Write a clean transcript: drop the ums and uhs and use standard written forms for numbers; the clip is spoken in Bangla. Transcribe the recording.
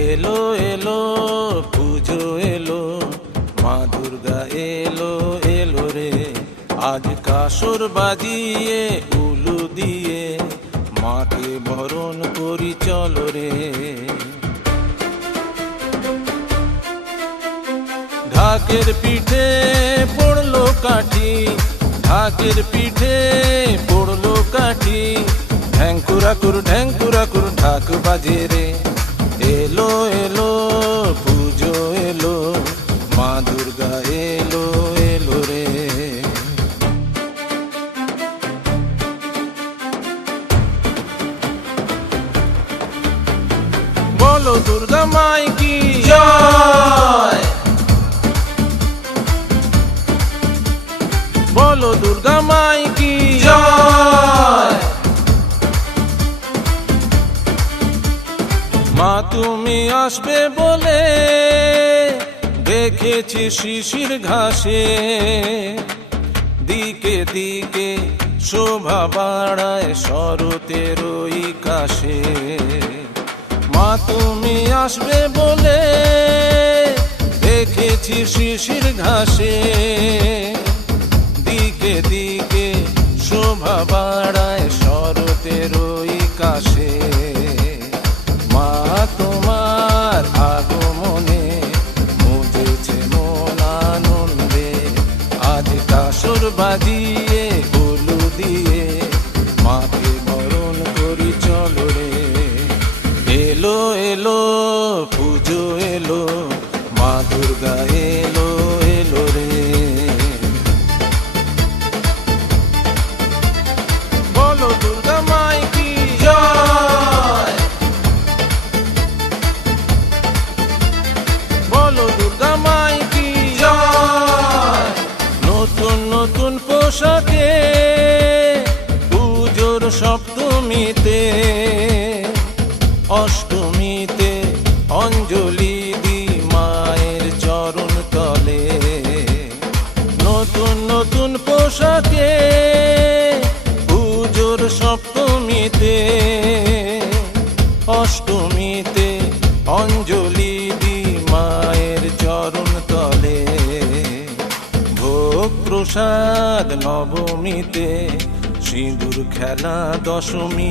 এলো এলো পুজো এলো, মা দুর্গা এলো এলো রে। আজ কাসর বাজিয়ে উলু দিয়ে মাকে বরণ করি চলো রে। ঢাকের পিঠে পড়লো কাঠি, ঢাকের পিঠে পড়লো কাঠি, ঢ্যাঙ্কুরাকুর ঢ্যাঙ্কুরাকুর ঢাক বাজে রে। এলো এলো পুজো এলো, মা দুর্গা এলো এলো রে। বলো দুর্গা মাই কি জয়, বলো দুর্গা মাই কি জয়। মা তুমি আসবে বলে দেখেছি শিশির ঘাসে, দিকে দিকে শোভা বাড়ায় শরতের ওই কাশে। মা তুমি আসবে বলে দেখেছি শিশির ঘাসে, দিকে দিকে শোভা বাড়ায় শরতের ওই কাশে। মা তোমার আগমনে মুজেছে মন আনন্দে, আজ কাসর বাজিয়ে উলু দিয়ে মাকে বরণ করি চলো রে। এলো এলো পুজো এলো, মা দুর্গা এলো এলো রে। বলো দুর্গা মাই কি জয়, বলো দুর্গা মাই কি জয়। নতুন নতুন পোশাকে পুজোর সপ্তমীতে, অষ্টমীতে অঞ্জলি দি মায়ের চরণ তলে। নতুন নতুন পোশাকে পুজোর সপ্তমীতে, অষ্টমীতে অঞ্জলি দি মায়ের চরণ তলে। ভোগ প্রসাদ নবমীতে, সিঁদুর খেলা দশমী।